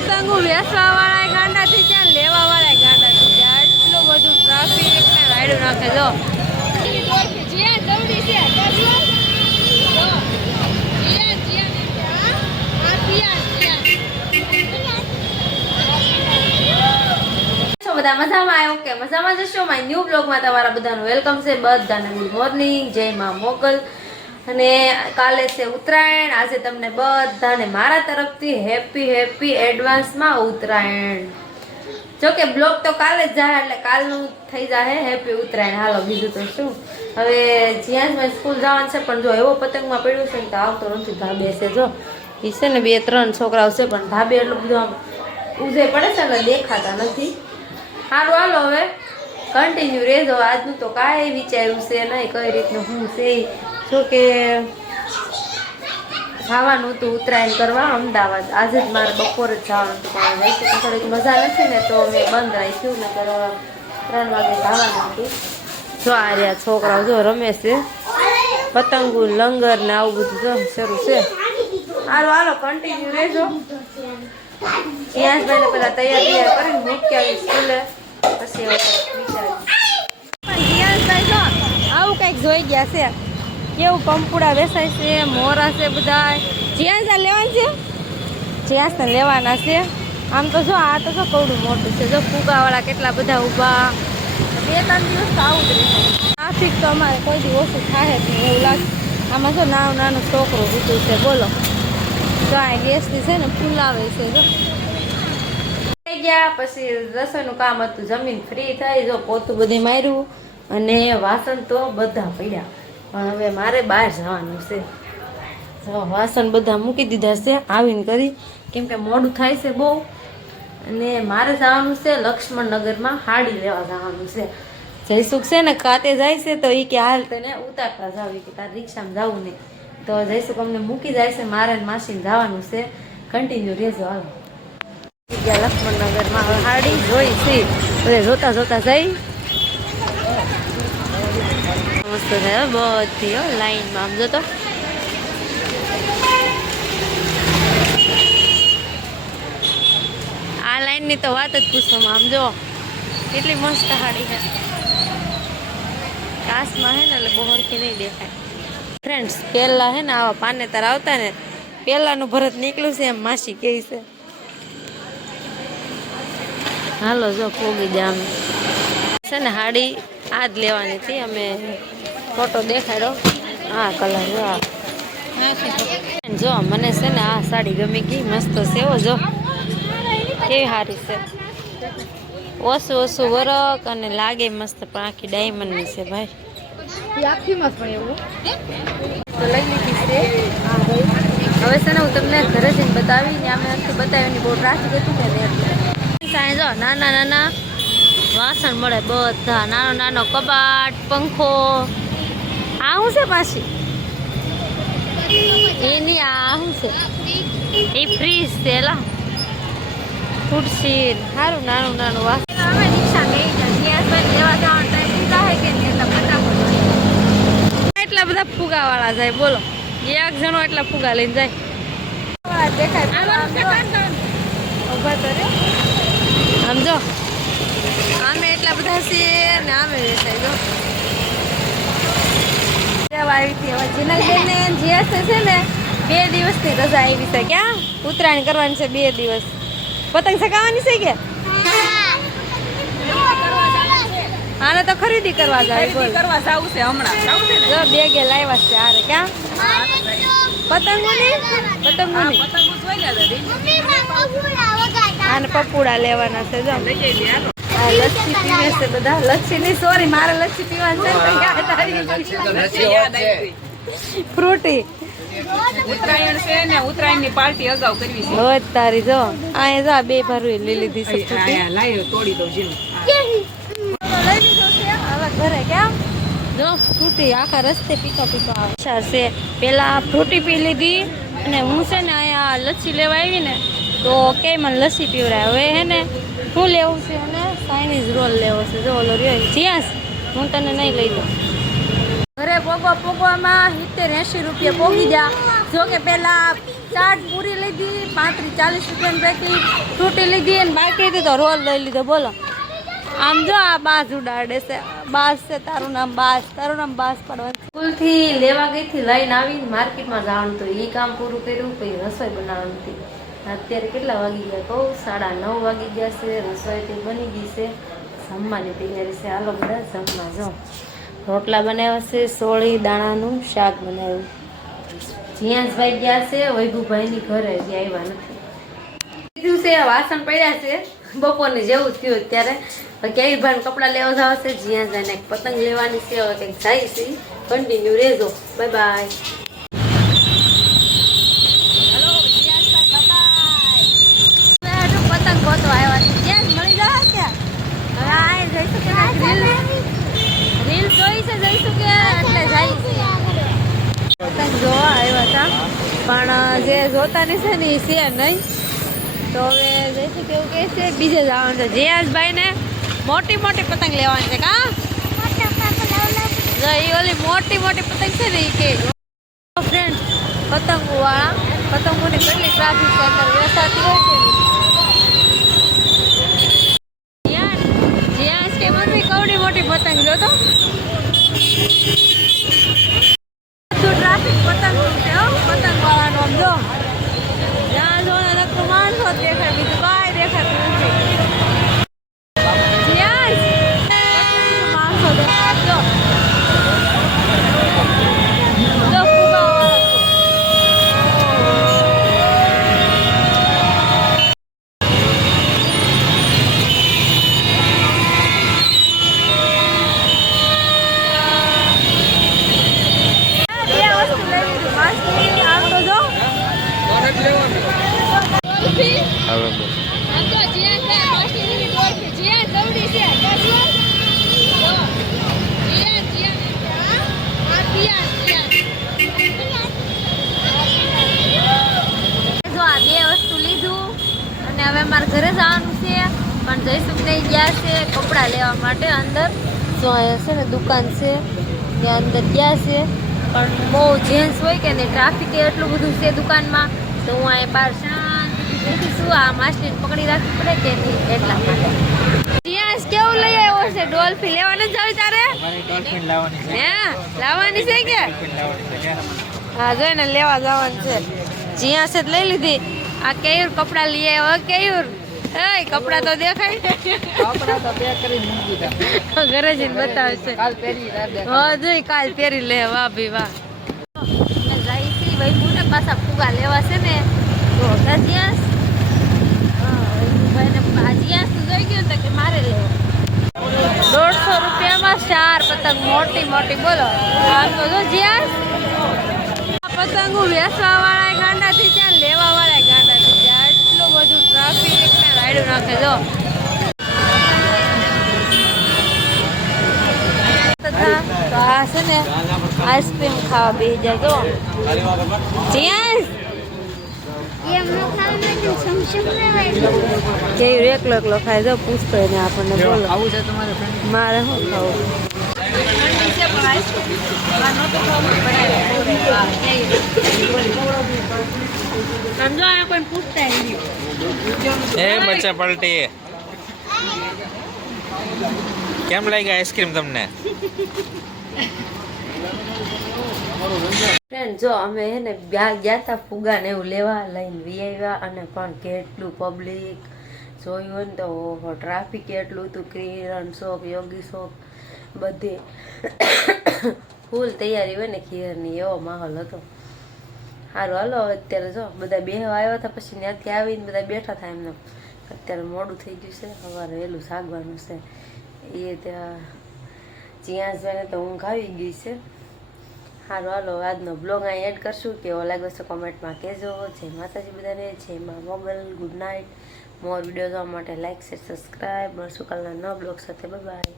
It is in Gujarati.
પતંગો વેચવા વાળા ગાંડા થઈ ગયા, લેવા વાળા ગાંડા થઈ ગયા. એટલું બધું ટ્રાફિક ને રાયડું નાખે. જો બધા મજામાં આવ્યો કે મજામાં જશો. માય ન્યૂ બ્લોગમાં તમારા બધાનું વેલકમ છે. બધાને ગુડ મોર્નિંગ, જય માં મોગલ. અને કાલે છે ઉત્તરાયણ. આજે તમને બધાને મારા તરફથી હેપી એડવાન્સમાં ઉત્તરાયણ. જો કે બ્લોગ તો કાલે જ જાય એટલે કાલનું થઈ જાય હેપી ઉત્તરાયણ. હાલો બીજું તો શું. હવે જ્યાં સ્કૂલ જવાનું છે પણ જો એવો પતંગમાં પડ્યું છે ને તો આવતો નથી. ધાબે છે જો એ છે ને 2-3 છોકરાઓ છે પણ ધાબે એટલું બધું આમ ઉજે પડે છે એટલે દેખાતા નથી. સારું હાલો હવે કન્ટિન્યુ રહેજો. આજનું તો કાંઈ વિચાર્યું છે નહીં કઈ રીતનું શું છે. જો કે જવાનું હતું ઉત્તરાયણ કરવા અમદાવાદ. આજે જ મારે બપોરે જ જવાનું હતું પણ વૈસે તો થોડીક મજા નથી ને તો મેં બંધ રાખ્યું ને 3 વાગે જવાનું હતું. જો આ રહ્યા છોકરાઓ જો રમે છે પતંગો લંગર ને આવું બધું જો શરૂ છે. સારું હાલો કન્ટિન્યુ રહેજો. યાસભાઈને પેલા તૈયાર કરીને મૂકી આવી સ્કૂલે પછી વિચાર. પણ યાસભાઈ જો આવું કંઈક જોઈ ગયા છે. કેવું પંપુડા વેચાય છે, મોરા છે બધા. જ્યાં લેવાનું છે જ્યાં લેવાના છે. આમ તો જો આ તો જો કવડું મોટું છે. જો ફુગાવાળા કેટલા બધા ઊભા. 2-3 દિવસ તો આવું જ રહેશે. ટ્રાફિક તો અમારે કોઈ દી ઓછું થાય જ નહીં એવું લાગે. આમાં જો નાનું છોકરું ઊભું છે બોલો. જો આ ગેસની છે ને ફૂલાવે છે. જો થઈ ગયા પછી રસોઈનું કામ હતું. જમીન ફ્રી થઈ જો પોતું બધી માર્યું અને વાસણ તો બધા પડ્યા. પણ હવે મારે બહાર જવાનું છે. વાસણ બધા મૂકી દીધા છે આવીને કરી, કેમ કે મોડું થાય છે બહુ. અને મારે જવાનું છે લક્ષ્મણનગરમાં હાડી લેવા જવાનું છે. જયસુખ છે ને કાતે જાય છે તો એ કે હાલ તને ઉતારતા જાવ કે તારે રિક્ષામાં જવું નહીં. તો જયસુખ અમને મૂકી જાય છે. મારે માસીને જવાનું છે. કન્ટિન્યુ રહેજો હાલો. લક્ષ્મણનગરમાં હવે હાડી જોઈ છે બધે જોતા જઈ. મસ્ત છે બધી લાઈનમાં. આમ જોતો આ લાઈનની તો વાત જ પૂછવામાં. આમ જો કેટલી મસ્ત સાડી છે. કાચમાં હે ને એટલે બહુ હરખી નહીં દેખાય. ફ્રેન્ડ્સ પહેલા હે ને આવા પાનેતર આવતા ને પહેલાનું ભરત નીકળ્યું છે એમ માસી કહે છે. હાલો જો પોગી દે. આમ છે ને સાડી આ જ લેવાની હતી. અમે ફોટો દેખાડ્યો. હા કલર જો મને છે ને આ સાડી ગમી ગઈ. મસ્ત છે જો કેવી સારી છે. ઓછું વર્ક અને લાગે મસ્ત પણ આખી ડાયમંડની છે ભાઈ. તો લઈ લીધી છે. હવે છે ને હું તમને ઘરે જઈને બતાવીને અમે બતાવીને બહુ ટ્રાફિક હતું ને એટલે જો નાના વાસણ મળે બધા. નાનો કબાટ, પંખો. આ શું છે પાછી એની આ શું છે એ ફ્રીજ છે એલા ખુરશી. સારું નાનું વાસણ. અમે રિક્ષા ગઈ લેવા જવાનો ટાઈમ થાય કે નહીં એટલા ફટાફટ એટલા બધા ફુગા વાળા જાય બોલો. એક જણો એટલા ફુગા લઈને જાય. દેખાય ઉભા તો રે. આમ જો આમે એટલા બધા છે ને આમે દેખાય જો આવી હતી. હવે જીનલબેનને જે છે ને 2 દિવસની રજા આવી છે. ક્યાં ઉત્તરાયણ કરવાની છે 2 દિવસ. પતંગ ચગાવવાની છે કે આને તો ખરીદી કરવા જાય બોલ. કરવા જાવ છે હમણાં જો બેગે લાવ્યા છે. આરે ક્યાં પતંગોની આને પપુડા લેવાના છે. જો લચ્છી પીવે છે બધા. લચ્છી નહીં સોરી મારે લચ્છી પીવાની છે. ફ્રૂટી ઉત્તરાયણ છે ને ઉત્તરાયણ ની પાર્ટી અગાઉ કરવી છે. રોજ તારી જો અહીંયા જો 2 ભરવી લઈ લીધી છે. લાયો તોડી દઉં જીનું લઈ લીધો છે. હવે ઘરે કેમ જો ફ્રૂટી આખા રસ્તે પીતો આવે છે. પેલા ફ્રૂટી પી લીધી અને હું છે ને અહીંયા લચ્છી લેવા આવી ને તો કે મને લસ્સી પીવડાય. હવે હે ને શું લેવું છે અને ચાઇનીઝ રોલ લેવો છે. જો ઓલો રહ્યો જીયાસ હું તને નહીં લઈ દઉં. ઘરે પોગવામાં 70-80 રૂપિયા પોગી જા. જો કે પહેલા ચાટ પૂરી લીધી 35-40 રૂપિયાની પેકેટ ફ્રૂટી લીધી અને બાકી હતી તો રોલ લઈ લીધો. બોલો આમ જો આ બાસ ઉડાડે છે. બાસ છે તારું નામ બાસ પાડવાનું. સ્કૂલથી લેવા ગઈ થી લઈને આવીને માર્કેટમાં જવાનું તો એ કામ પૂરું કર્યું પછી રસોઈ બનાવવાની હતી. અત્યારે કેટલા વાગી ગયા કહું 9:30 વાગી ગયા છે. રસોઈ તે બની ગઈ છે. જમવાની તૈયારી છે. હાલો બધા જમવા જો રોટલા બનાવ્યા છે. સોળી દાણાનું શાક બનાવ્યું. જીયાસભાઈ ગયા છે વૈભુભાઈની ઘરે હજી આવ્યા નથી. દિવસે વાસણ પડ્યા છે બપોરની જેવું થયું અત્યારે. કેવી ભાઈ કપડાં લેવા જાવ છે. જીયાસભાઈને એક પતંગ લેવાની છે. હવે કંઈક જાય છે. કન્ટિન્યુ રહેજો. Bye bye. પતંગ ગોતવા આવ્યા છે. જ્યાં મળી જાય ક્યાં હવે આ જઈશું કે રીલ જોઈ છે જઈશું કે એટલે જાય પતંગ જોવા આવ્યા હતા પણ જે જોતાની છે ને એ છે નહીં. તો હવે જઈશું કેવું કહે છે બીજે જવાનું છે. જીયાસભાઈ ને મોટી પતંગ લેવાની છે. કા એ ઓલી મોટી પતંગ છે ને એ કે ફ્રેન્ડ પતંગોવાળા પતંગોની કેટલી ટ્રાફિક છે અંદર વેસાતી હોય છે. કવડી મોટી પતંગ જો તો ટ્રાફિક પતંગ છે. પતંગ વાળાનો આમ જો જ્યાં જો ને નકરું માણસો જ દેખાય બીજું કાંઈ દેખાતું નથી. માણસો દેખાય જો હવે મારે ઘરે જવાનું છે પણ જઈશું નહીં ગયા છે કપડાં લેવા માટે અંદર. જો અહીંયા છે ને દુકાન છે ત્યાં અંદર ગયા છે પણ બહુ જેન્ટ્સ હોય કે નહીં ટ્રાફિક એટલું બધું છે દુકાનમાં તો હું અહીંયા બહાર શાંતિથી બેઠીશું. આ માછલીને પકડી રાખવી પડે કે નહીં એટલા માટે. ત્યાં કેવું લઈ આવ્યો છે ડોલ્ફિન લેવાની જ આવી તારે હે લાવવાની છે કે હા જોઈને લેવા જવાનું છે. જ્યાં છે લઈ લીધી. આ કેયુર કપડા લઈ આવ્યો. કેયુર એ કપડા તો દેખાય ઘરે જઈને બતાવશે. હા જોઈ કાલ પહેરી લે. વાહ ભાઈ વાહ. જાય છે વૈભુને પાછા ફુગા લેવા છે ને તો જીયાસ જીયાસ જોઈ ગયો તો કે મારે લેવો 150 રૂપિયામાં 4 પતંગ મોટી બોલો. આમ તો જો જીયાસ પતંગો વેચવા વાળા ગાંડાથી ત્યાં લેવા વાળા ગાંડાથી ત્યાં એટલું બધું ટ્રાફિક ને રાયડું નાખે જો. તો આ છે ને આઈસ્ક્રીમ ખાવા બેસી જાય જો. કેવું એકલો ખાય જો પૂછતો એને આપણને બોલો મારે શું ખાવું. સમજો આ કોઈ પૂછતા એ બચ્ચા પલટી કેમ લાગી આઈસ્ક્રીમ તમને? ફ્રેન્ડ જો અમે હે ને ગયા હતા ફુગા ને એવું લેવા લઈને વી આવ્યા અને પણ કેટલું પબ્લિક જોયું હોય ને તો ટ્રાફિક એટલું હતું. કિરણ શોપ યોગી શોપ બધે ફૂલ તૈયારી હોય ને ખીરની એવો માહોલ હતો. સારું હાલો અત્યારે જો બધા બેહવા આવ્યા હતા પછી ત્યાંથી આવીને બધા બેઠા થાય એમને. અત્યારે મોડું થઈ ગયું છે સવારે વહેલું જાગવાનું છે. એ ત્યાં જીયાસભાઈને તો ઊંઘ આવી ગઈ છે. સારું હાલો આજનો બ્લોગ અહીં એડ કરશું. કેવો લાગ્યો છે કોમેન્ટમાં કહેજો. જય માતાજી બધાને. જય મા Mogal. Good night. More video જોવા માટે લાઈક શેર સબસ્ક્રાઈબ. મળશું કાલના નવા બ્લોગ સાથે. Bye bye.